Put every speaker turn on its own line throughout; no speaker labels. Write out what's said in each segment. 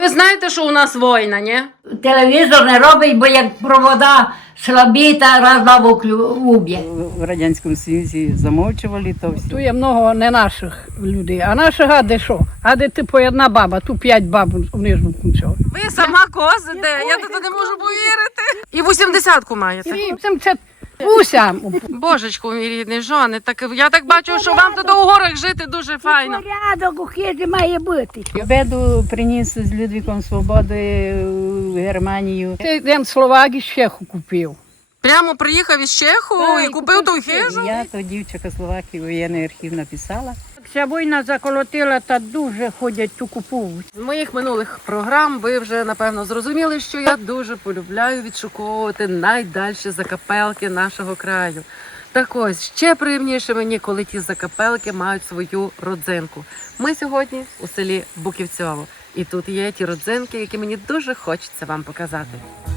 Ви знаєте, що у нас війна, ні?
Телевізор не робить, бо як провода слабі, та раз уб'є.
В Радянському Союзі замовчували то все.
Тут є много не наших людей, а наших гади що? Гади типу одна баба, тут 5 баб у нижньому кінці.
Ви сама козите, я тут не можу повірити. І 80-ку маєте.
І цим це усям.
Божечку, мій рідний, жони, так, я так бачу, що вам тут у горах жити дуже файно.
Порядок у хижі має бути.
Беду приніс з Людвіком Свободи в Германію.
Цей день Словак із Чеху купив.
Прямо приїхав із Чеху і купив ту хижу?
Я тоді в Чехословакії воєнний архів написала.
Ця війна заколотила та дуже ходять ту купують.
З моїх минулих програм ви вже, напевно, зрозуміли, що я дуже полюбляю відшуковувати найдальші закапелки нашого краю. Так ось, ще приємніше мені, коли ті закапелки мають свою родзинку. Ми сьогодні у селі Буківцьово. І тут є ті родзинки, які мені дуже хочеться вам показати.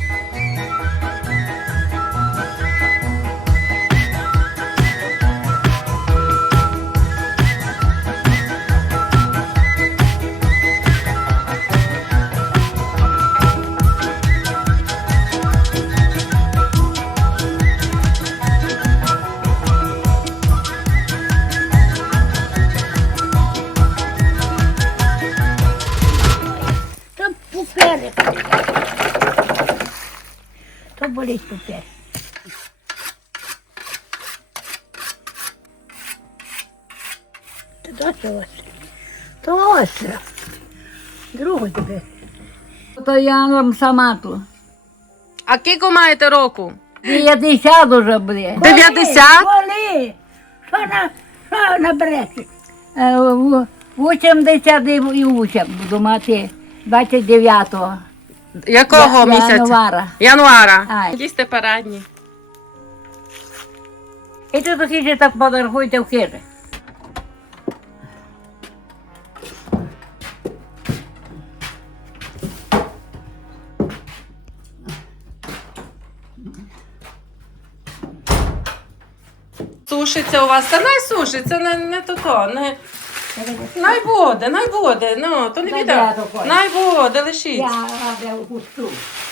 То пупери. То болить пупери. Та досі остро. То остро. Другу тебе.
То я вам сама тут.
А кілько маєте року?
50 уже буде.
90?
Боли! Що наберете?
80 і 8 буду мати 29-го.
Якого місяця?
Январа.
Януара.
Ай.
Їсте парадні.
І тут у хижі так подаруйте в хижі.
Сушиться у вас, та най сушиться, не то, не... Най буде, ну, то не
Дай
біда.
я такой.
Най буде, лишіть.
Я рада густу.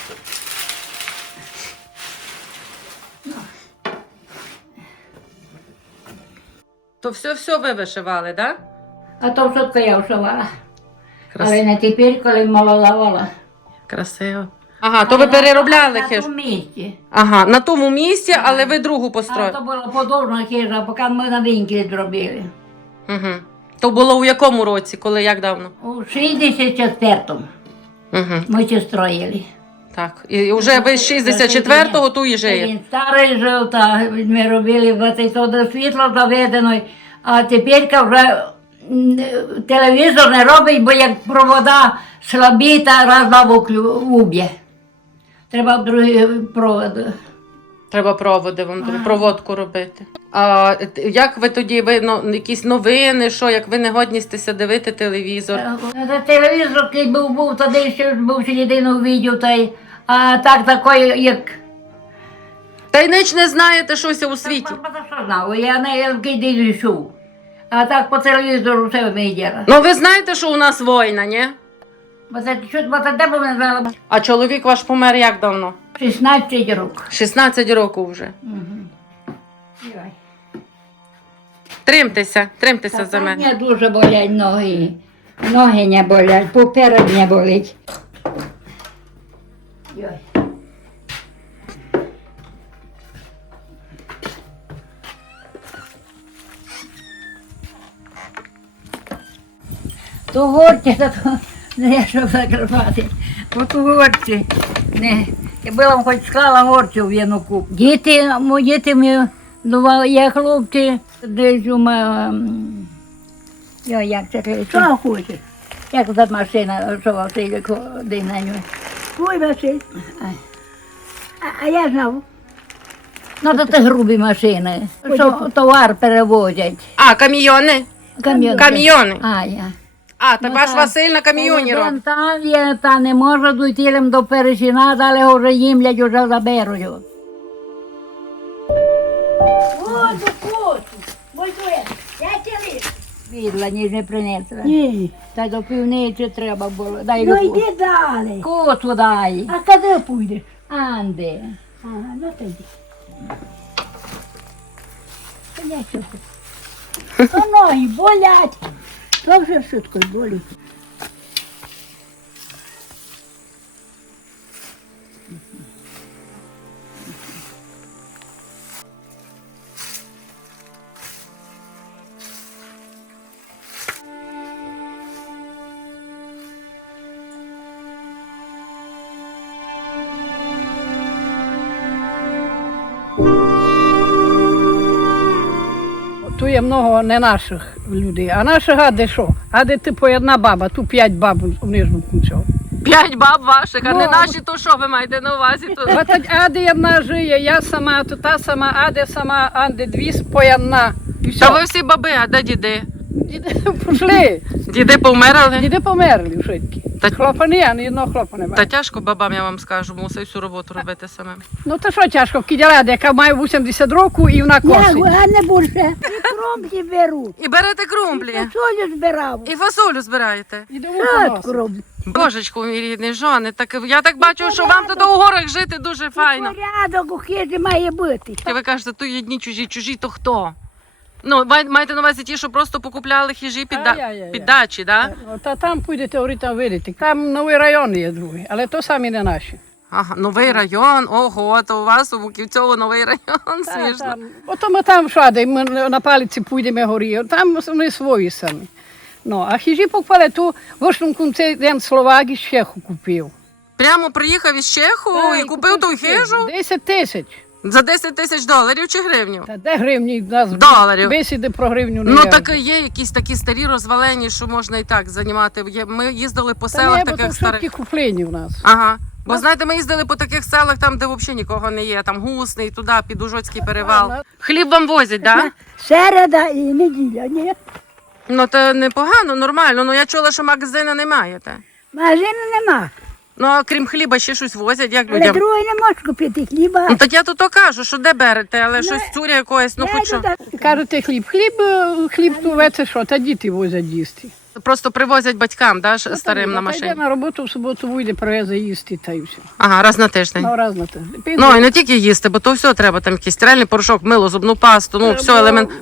То все ви вишивали, так?
А то все я вшивала. Але
Красиво.
не тепер, коли молодавала.
Красиво. Ага, то ви переробляли
На
хижу.
тому місці.
Ага, на тому місці, але ви другу
А
построїли.
то була подовжна хижа, поки ми на ринки зробили.
Угу. То було у якому році, коли, як давно?
У 64-му
Угу.
ми це строїли.
Так, і вже ви з 64-го ту і жиєте.
Він старий жив, та ми робили до світло заведено, а тепер вже телевізор не робить, бо як провода слабі, та раз уб'є. Треба другий провод.
Треба проводи вам, проводку робити. А як ви тоді, ви якісь новини, що, як ви не годністеся дивити телевізор?
Телевізор, який був, тоді ще був єдиний відео, а так такий, як...
Та й ніч не знаєте щось у світі.
Що знав, я не кидаю йшов. А так по телевізору все вміє.
Ну ви знаєте, що у нас війна, ні?
Бо це де б не знала?
А чоловік ваш помер як давно?
16 років.
16 років вже. Тримтеся за мене.
Мені дуже болять ноги. Ноги не болять, поперед не болить. Йой. То горці, то не щоб закривати. От у горці. Не. Я була хоч склала горцю в януку. Діти мені, є хлопці, десь у мене, як це кажуть?
Що хочеш?
Як та машина, що Василь ходить на нього.
Ой, Василь. А я знав.
Ну, то це грубі машини, що товар перевозять.
А, камійони? Камйони.
А, я.
А, так
Ну,
ваш
так.
Василь на камйоні робить.
Там є, та не може дойти до Пересіна, але вже їмлять, вже заберуть.
О, до коту. Ой, я тебе
Підла, ніж не принесла.
Ні.
Та й до півниці треба було. Дай
Ну
руку.
йди далі.
Коту дай.
А куди пойдеш?
Анде.
А, ну тоді. Та я чого? То ноги болять. То вже швидко болить.
Tu je mnogo ne naših ljudi, a naša gade що? Аде типу одна баба, тут 5 баб у нижньому кінці.
5 баб ваших, а не
Ну.
наші, то що ви маєте на увазі?
Аде одна жиє, я сама, то та сама, аде сама, аде дві по одна. І
Та ви
все.
всі баби, а де діди?
Діди пішли,
Діди повмерли?
діди померли вже.
Та-
Хлопа ні, ні одного хлопа немає.
Та тяжко бабам, я вам скажу, мусить всю роботу робити самим.
Ну то що тяжко, кидяляда, яка має 80 років і вона
Я,
косить.
а не більше. І кромки беру.
І берете крумблі,
Солю збирав.
і фасолю збираєте.
І до
Шатку роблю.
Божечку, мій рідний жони, так я так бачу, що вам тут у горах жити дуже файно.
Порядок у хижі має бути.
І ви кажете, тут є одні чужі, то хто? Ну, маєте на увазі ті, що просто покупляли хижі під дачі, так? Да?
Та там підете, там видите. Там новий район є другий, але то самі не наші.
Ага, новий район, ого, то у вас у Буківцьому новий район, смішно.
Ото ми там шаде, ми на палиці підемо горі, там вони свої самі. Ну, а хижі покупали ту, в вашому кінці один Словак із Чеху купив.
Прямо приїхав із Чеху і купив ту хижу
10 тисяч.
за 10 тисяч доларів чи гривнів?
Та де гривні в нас?
Доларів.
Бесіди про гривню не
Ну
є.
так і є якісь такі старі розвалені, що можна і так займати. Ми їздили по
Та
селах
ні, бо
таких
то
старих.
все куплені в нас.
Ага. Бо знаєте, ми їздили по таких селах, там, де взагалі нікого не є, там Гусний, туди, під Ужоцький перевал.
Ага.
Хліб вам возять, так? Да?
Середа і неділя, ні?
Ну то непогано, нормально. Ну я чула, що магазину не маєте.
Магазину нема.
Ну а крім хліба ще щось возять, як
Але
людям?
другої не можеш купити хліба.
Ну так я тут то кажу, що де берете, але щось цуря якоїсь, ну
Я
хоч що.
туди-
Кажете хліб. Хліб то веце що, та діти возять їсти.
Просто привозять батькам, да, старим на
Та
машині.
йде на роботу в суботу вийде, привезе їсти та й все.
Ага, раз на тиждень.
Ну, раз на те.
Ну і не тільки їсти, бо то все треба, там якийсь стиральний порошок, мило, зубну пасту, ну все,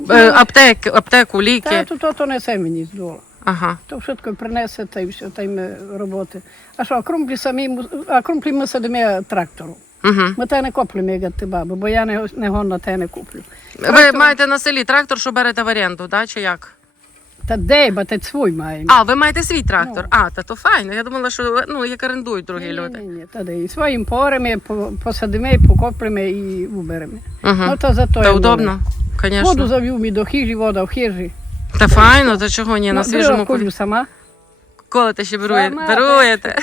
аптеку,
Та
ліки.
то несе мені з дому.
Ага.
То все принесе та й все, та й ми роботи. А що, крумплі ми садимо трактору.
Угу.
Ми те не куплимо, як ти баба, бо я не гонна те не куплю.
Ви маєте на селі трактор, що берете в оренду, да, чи як?
Та де, бо те свій маємо.
А, ви маєте свій трактор? А, та то файно. Я думала, що ну, як орендують другі люди.
Ні, та де, і своїм поремо, посадимо, покоплимо і уберемо.
Угу.
Ну, то зато
Та
я
удобно,
Воду
звісно.
завів мені до хижі, вода в хижі.
Та файно, то чого ні, на
Ну,
свіжому
колю
колі.
сама.
Коли ти ще
Сама,
беруєте?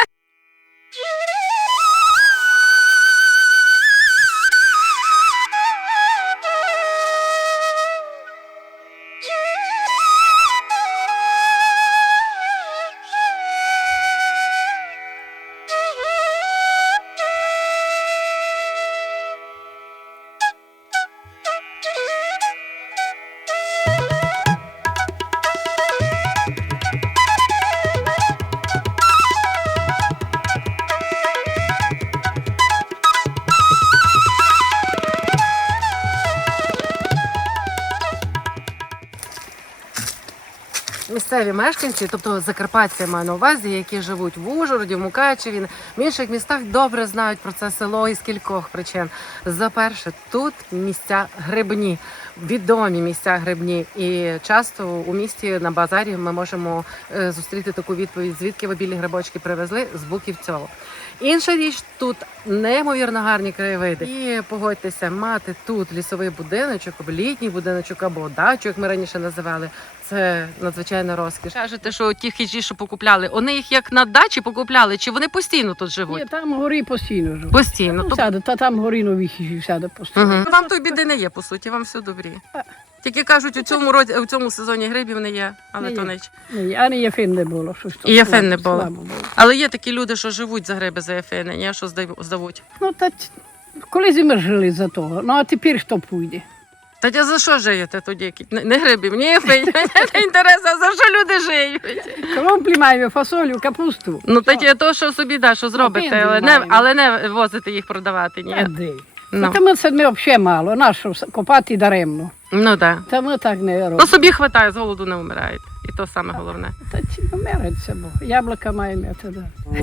Місцеві мешканці, тобто закарпатці я маю на увазі, які живуть в Ужгороді, в Мукачеві, в інших містах добре знають про це село із кількох причин. За-перше, тут місця грибні, відомі місця грибні. І часто у місті на базарі ми можемо зустріти таку відповідь, звідки ви білі грибочки привезли, з Буківцього. Інша річ, тут неймовірно гарні краєвиди. І погодьтеся, мати тут лісовий будиночок, або літній будиночок, або дачу, як ми раніше називали, це надзвичайна розкіш. Кажете, що ті хижі, що покупляли, вони їх як на дачі покупляли, чи вони постійно тут живуть?
Ні, там горі постійно живуть.
Постійно.
Ну, сяде, та там горі нові хижі сяде постійно.
Угу. Вам той біди не є, по суті, вам все добрі. Тільки кажуть, у цьому сезоні грибів не є, але
Не
то
є.
ніч.
Ні, а не єфин не було. Щось то
І єфин не
слабо
було.
було.
Але є такі люди, що живуть за гриби, за ефіни, ні, що здавуть.
Ну, та колись і ми жили за того. Ну, а тепер хто пойде?
Та за що жиєте тоді? Не грибів, ні, інтересно, за що люди жиють?
Кромплі маємо, фасолю, капусту.
Ну, тоді то, що собі, да, що зробите,
пензель
але не возите їх продавати, ні.
Де?
Ну.
Та ми це не взагалі мало, нащо копати даремно.
Ну, так.
Та ми так не робимо.
Ну, собі хватає, з голоду не вмираєте. І то саме головне.
Та чи помереться, бо яблука маємо тоді.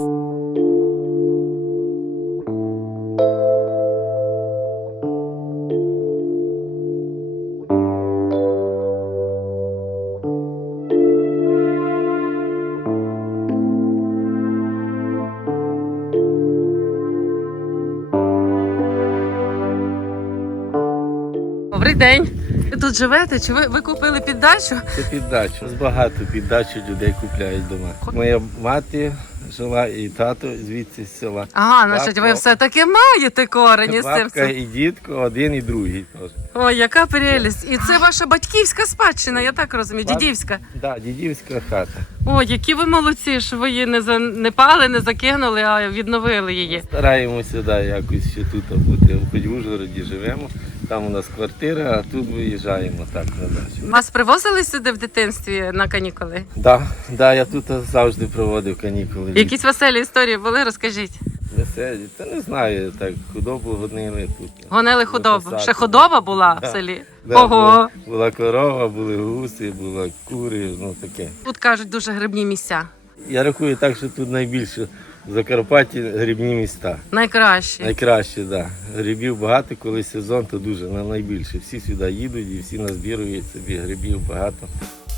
Добрий день. Ви тут живете? Чи ви купили піддачу?
Це піддачу. Багато піддачу людей купляють дома. Моя мати жила і тато звідси з села.
Ага, значить, ви все-таки маєте корені з цим.
Бабка і дідко, один і другий теж.
Ой, яка прелість. І це ваша батьківська спадщина, я так розумію, дідівська.
Так, дідівська хата.
Ой, які ви молодці, що ви її не занепали, не закинули, а відновили її.
Стараємося якось ще тут бути. Хоч в Ужгороді живемо, там у нас квартира, а тут виїжджаємо так на дачу.
Вас привозили сюди в дитинстві на канікули?
Так, я тут завжди проводив канікули.
Якісь веселі історії були, розкажіть.
Веселі. Та не знаю, так худобу гонили тут.
Гонили худобу. Ще худоба була в селі?
Да,
Ого!
була корова, були гуси, були кури, ну таке.
Тут, кажуть, дуже грибні місця.
Я рахую так, що тут найбільше в Закарпатті грибні міста.
Найкращі.
Найкраще, так. Да. Грибів багато, коли сезон, то дуже найбільше. Всі сюди їдуть і всі назбірують собі грибів багато.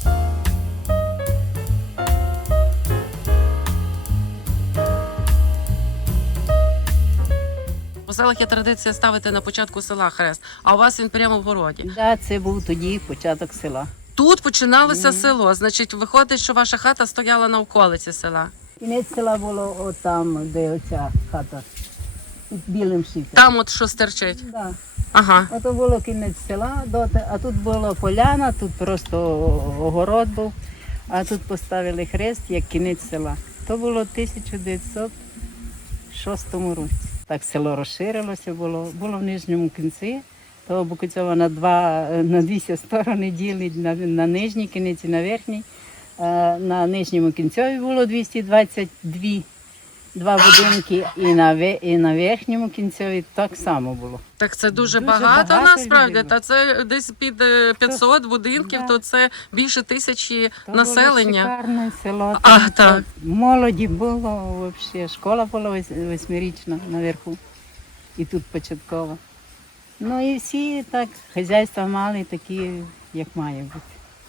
У селах є традиція ставити на початку села хрест, а у вас він прямо в городі.
Да, це був тоді початок села.
Тут починалося село, значить, виходить, що ваша хата стояла на околиці села.
Кінець села було отам, де оця хата, під білим шифером.
Там от що стерчить.
Да.
Ага.
Ото було кінець села, а тут була поляна, тут просто огород був, а тут поставили хрест як кінець села. То було в 1906 році. Так село розширилося, було в нижньому кінці, то Букицьова на дві сторони ділить, на нижній кінець і на верхній. На нижньому кінцеві було 222 будинки, і на верхньому кінцеві так само було.
Так це дуже
Дуже
багато
багато
насправді.
людей.
Та це десь під 500 будинків,
Да.
то це більше 1000
То
населення.
було шикарне село.
А,
там
так.
Молоді було взагалі. Школа була восьмирічна наверху. І тут початкова. Ну і всі так хазяйства мали такі, як має бути.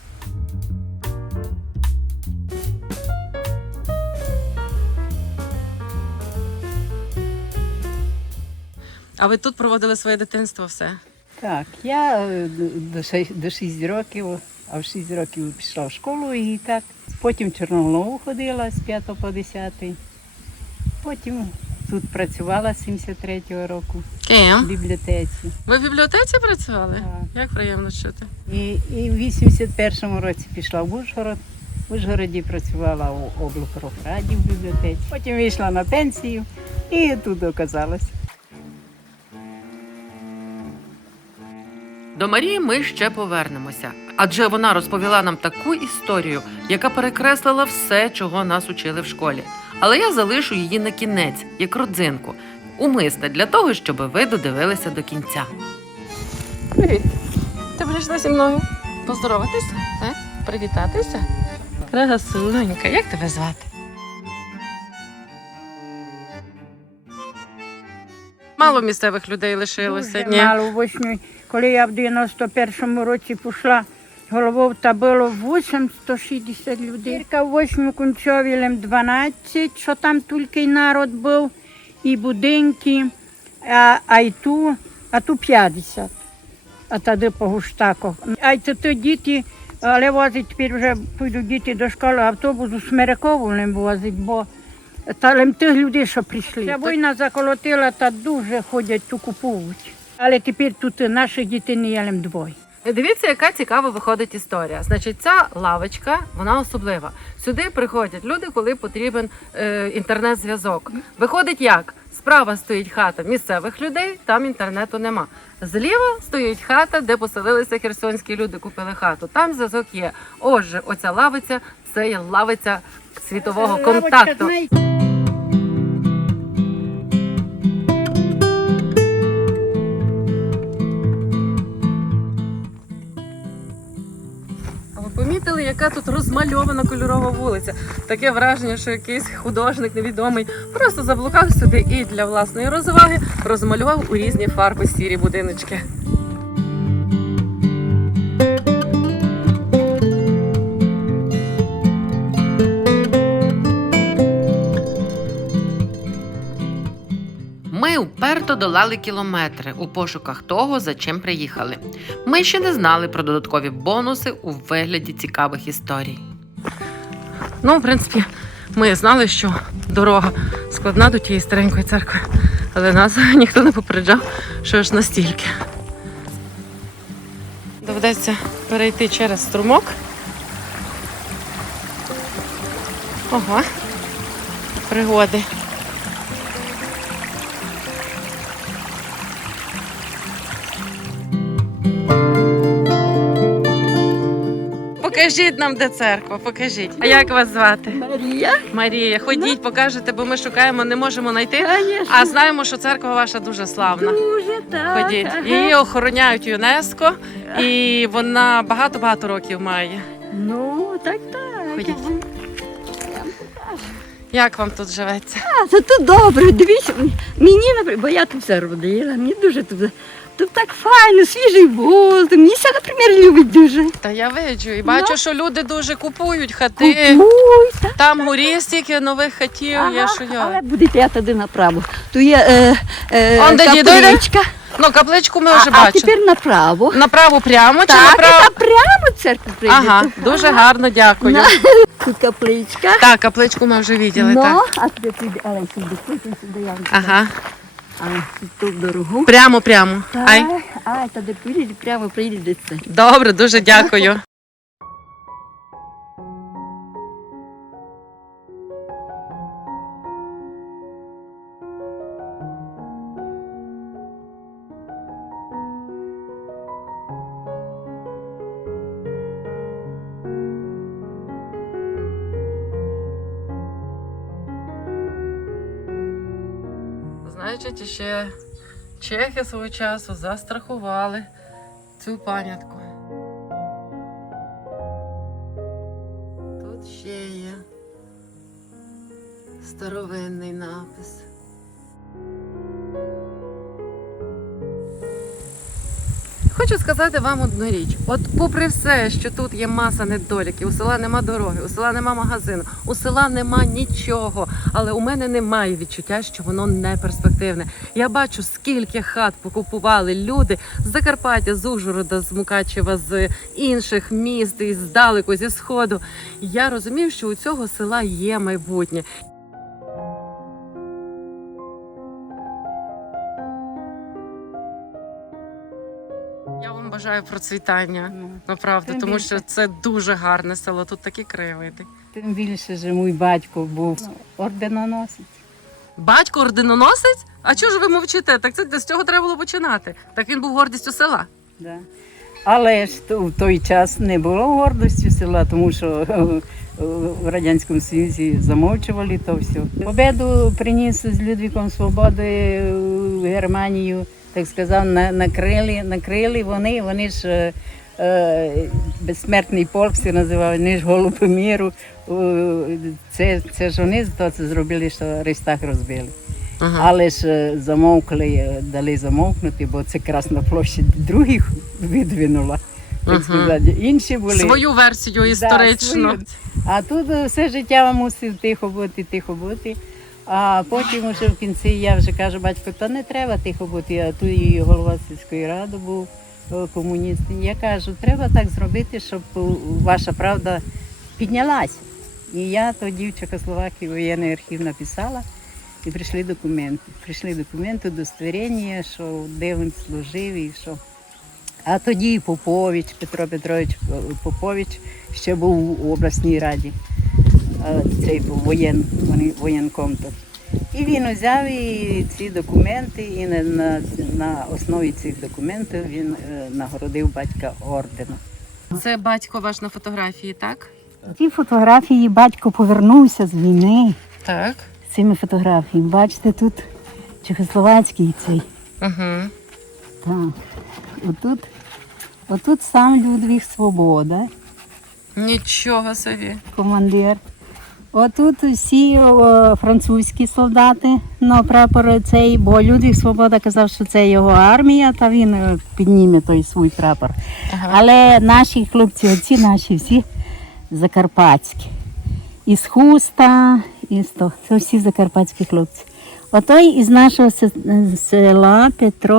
А ви тут проводили своє дитинство все?
Так, я до 6 років, а в 6 років пішла в школу і так. Потім в Чорноголову ходила з 5 по 10. Потім тут працювала з 73-го року в
Ким?
бібліотеці.
Ви в бібліотеці працювали?
Так.
Як приємно чути.
І в 81-му році пішла в Ужгород. В Ужгороді працювала у облпрофраді в бібліотеці. Потім вийшла на пенсію і тут оказалась.
До Марії ми ще повернемося, адже вона розповіла нам таку історію, яка перекреслила все, чого нас учили в школі. Але я залишу її на кінець, як родзинку, умисне для того, щоб ви додивилися до кінця. Привіт! Ти прийшла зі мною поздороватися, привітатися? Красуненька, як тебе звати? Мало місцевих людей лишилося, ні?
Мало восьмій. Коли я в 91-му році пішла, головою та було 860 людей. Тільки в 8-му Кунцьовілем 12, що там тільки народ був, і будинки, а ту 50. А тоді по гуштаках. А то діти, але возить, тепер вже підуть діти до школи, автобус у Смирякову не возить, бо та тих людей, що прийшли. Ця війна заколотила, та дуже ходять ту купують. Але тепер тут наших дітей не є двоє.
Дивіться, яка цікава виходить історія. Значить, ця лавочка, вона особлива. Сюди приходять люди, коли потрібен інтернет-зв'язок. Виходить як? Справа стоїть хата місцевих людей, там інтернету нема. Зліва стоїть хата, де поселилися херсонські люди, купили хату. Там зв'язок є. Отже, оця лавиця – це є лавиця світового контакту. А ви помітили, яка тут розмальована кольорова вулиця? Таке враження, що якийсь художник невідомий просто заблукав сюди і для власної розваги розмалював у різні фарби сірі будиночки. Ми уперто долали кілометри у пошуках того, за чим приїхали. Ми ще не знали про додаткові бонуси у вигляді цікавих історій. Ну, в принципі, ми знали, що дорога складна до тієї старенької церкви, але нас ніхто не попереджав, що ж настільки. Доведеться перейти через струмок. Ого, пригоди. Покажіть нам, де церква, покажіть. А як вас звати?
Марія.
Марія. Ходіть, покажете, бо ми шукаємо, не можемо знайти. А знаємо, що церква ваша дуже славна.
Дуже, так.
Ходіть.
ага.
Її охороняють ЮНЕСКО, і вона багато-багато років має.
Ну, так.
Ходіть. Як вам тут живеться?
Це тут добре, дивіться, мені, наприклад, бо я тут все родила, мені дуже тут так файно, свіжий воздух, мені все, наприклад, любить дуже.
Та я виджу і бачу, що люди дуже купують хати.
Купуй, так.
Там горі стільки нових хатів є, що
але
я.
будете я туди направо. Тут є
Он де дідуля?
капличка,
Ну, капличку ми вже
а
бачили.
тепер направо.
Направо прямо чи
Так,
направо?
та прямо в церкву прийдете.
Ага, дуже гарно, дякую.
Тут капличка.
Так, капличку ми вже бачили,
Ну,
так.
а туди піде, але сюди, я вам
Ага,
тут дорогу.
прямо. Ай.
Туди підете, прямо прийдете.
Добре, дуже дякую. Значить, ще чехи свого часу застрахували цю пам'ятку. Тут ще є старовинний напис. Хочу сказати вам одну річ. От попри все, що тут є маса недоліків, у села нема дороги, у села нема магазину, у села нема нічого, але у мене немає відчуття, що воно не перспективне. Я бачу, скільки хат покупували люди з Закарпаття, з Ужгорода, з Мукачева, з інших міст, і здалеку, зі Сходу. Я розумію, що у цього села є майбутнє. Я вам бажаю процвітання, направду,
тим
тому
більше.
що це дуже гарне село, тут такі краєвиди.
Тим більше, що мій батько був орденоносець.
Батько орденоносець? А чого ж ви мовчите? Так це з цього треба було починати. Так він був гордістю села.
Да. Але ж в той час не було гордості села, тому що в Радянському Союзі замовчували то все. Победу приніс з Людвіком Свободи в Германію, так сказав, накрили вони ж безсмертний полк всі називали, вони ж голуби міру. Це ж вони то це зробили, що Рейхстаг розбили.
Ага.
Але ж замовкли, дали замовкнути, бо це Красна площадь других видвинула, так сказати. Інші були.
Свою версію історичну.
Да, свою. А тут все життя мусив тихо бути. А потім вже в кінці я вже кажу, батько, то не треба тихо бути, а тут і голова сільської ради був комуніст. Я кажу, треба так зробити, щоб ваша правда піднялася. І я тоді в Чехословакії воєнний архів написала, і прийшли документи, удостоверення, що де він служив і що. А тоді і Попович, Петро Петрович Попович ще був у обласній раді. Цей був воєнком тут.
І він взяв і ці документи, і на основі цих документів він нагородив батька орденом.
Це батько ваш на фотографії, так?
Ті фотографії батько повернувся з війни
Так.
з цими фотографіями. Бачите, тут чехословацький цей.
Угу.
Так. Отут сам Людвіг Свобода,
Нічого собі.
командир. Отут всі французькі солдати на прапор цей, бо Людвіг Свобода казав, що це його армія, та він підніме той свій прапор.
Ага.
Але наші хлопці, оці наші всі закарпатські. Із Хуста, це всі закарпатські хлопці. Отой із нашого села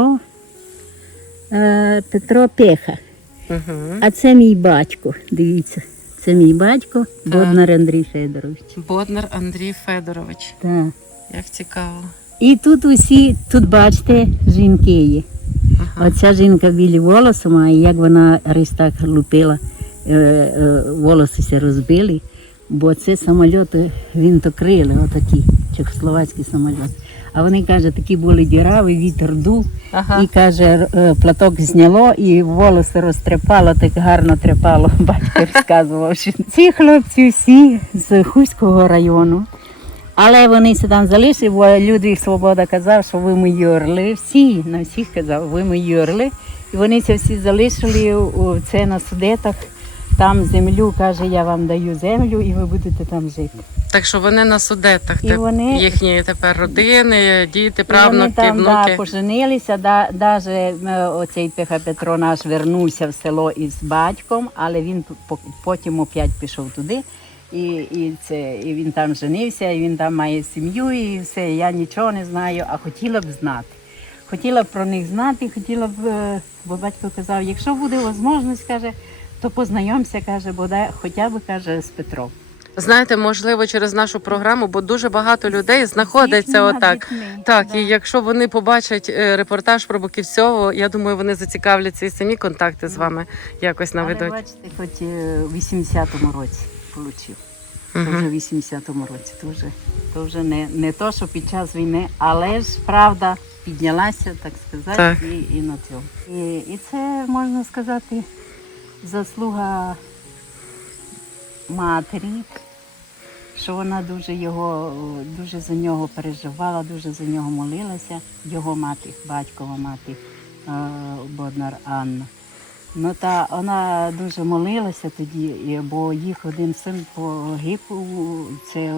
Петро Пеха.
Угу.
А це мій батько, дивіться. Це мій батько, Боднар Андрій Федорович.
Боднар Андрій Федорович.
Так.
Як цікаво.
І тут усі, тут бачите, жінки є.
Ага.
Оця жінка білі волоси має, як вона рись так лупила, волоси розбили, бо це самоліти винтокрили, отакі, чехословацькі самоліти. А вони, каже, такі були діраві, вітер дув,
Ага.
і, каже, платок зняло, і волоси розтрепало, так гарно трепало, батько розказував. Що ці хлопці всі з Хуського району, але вони се там залишили, бо Людвіг Свобода казав, що ви мої орли, всі, на всіх казав, ви мої орли. І вони це всі залишили це на Судетах, там землю, каже, я вам даю землю і ви будете там жити.
Так що вони на Судетах,
І вони-
їхні тепер родини, діти,
І
правнуки,
вони там
внуки.
поженилися, навіть оцей Пеха Петро наш вернувся в село із батьком, але він потім опять пішов туди. І він там женився, і він там має сім'ю, і все. Я нічого не знаю, а хотіла б знати. Хотіла б про них знати, хотіла б, бо батько казав, якщо буде можливість, каже, то познайомся, каже, бодай, хоча б, каже, з Петром.
Знаєте, можливо, через нашу програму, бо дуже багато людей знаходиться отак. Так, і якщо вони побачать репортаж про Буківцьову, я думаю, вони зацікавляться і самі контакти з вами якось
Але
наведуть.
бачите, хоч в 80-му році отримав. Це вже в 80-му році. То вже не то, що під час війни, але ж правда піднялася, так сказати,
Так.
і на цьому. І це, можна сказати, заслуга матері, що вона дуже за нього переживала, дуже за нього молилася. Його мати, батькова мати, Боднар Анна. Ну, та вона дуже молилася тоді, бо їх один син погиб, це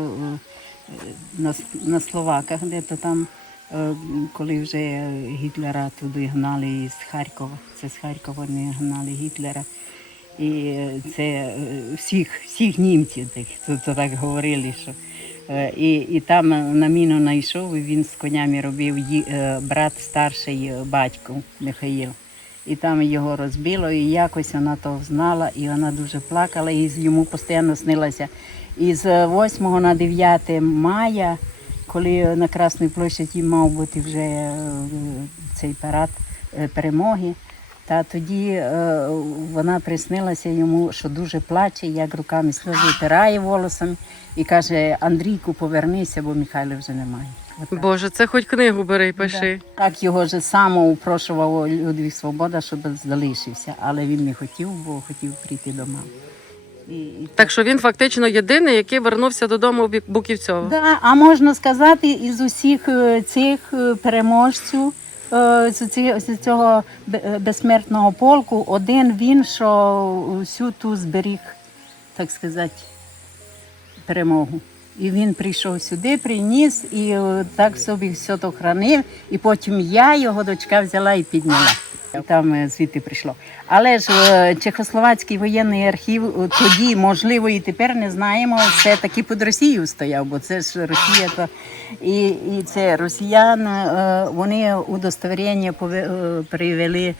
на Словаках, де-то там, коли вже Гітлера туди гнали із Харкова. Це з Харкова не гнали Гітлера. І це всіх німців, то так говорили, що. І там на міну знайшов, і він з конями робив брат старший батько Михаїл. І там його розбило, і якось вона то знала, і вона дуже плакала, і йому постійно снилася. І з 8 на 9 мая, коли на Красній площаді мав бути вже цей парад перемоги, та тоді вона приснилася йому, що дуже плаче, як руками сльози втирає волосами, і каже, Андрійку, повернися, бо Михайла вже немає. Отак.
Боже, це хоч книгу бери і пиши.
Так його ж само упрошував Людвіг Свобода, щоб залишився, але він не хотів, бо хотів прийти до мами.
Так що він фактично єдиний, який вернувся додому в Буківцьову.
Да, а можна сказати, із усіх цих переможців, з цього безсмертного полку, один він, що всю ту зберіг, так сказати, перемогу. І він прийшов сюди, приніс, і так собі все то хранив, і потім я, його дочка, взяла і підняла. Там звідти прийшло. Але ж Чехословацький воєнний архів тоді, можливо, і тепер не знаємо, це таки під Росією стояв, бо це ж Росія. То і це росіян, вони удостовірення привели,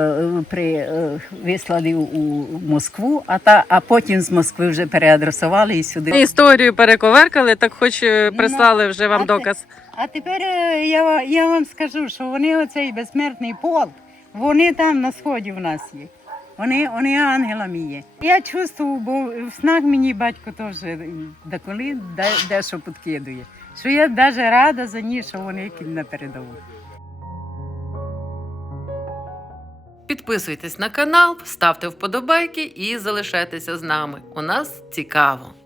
вислали у Москву, а потім з Москви вже переадресували і сюди.
Історію перековеркали, так хоч прислали вже вам доказ.
А тепер я вам скажу, що вони оцей безсмертний полк, вони там на сході в нас є. Вони ангелами є. Я чувствую, бо в снах мені батько теж деколи дещо підкидує. що я навіть рада за них, що вони на передову.
Підписуйтесь на канал, ставте вподобайки і залишайтеся з нами. У нас цікаво.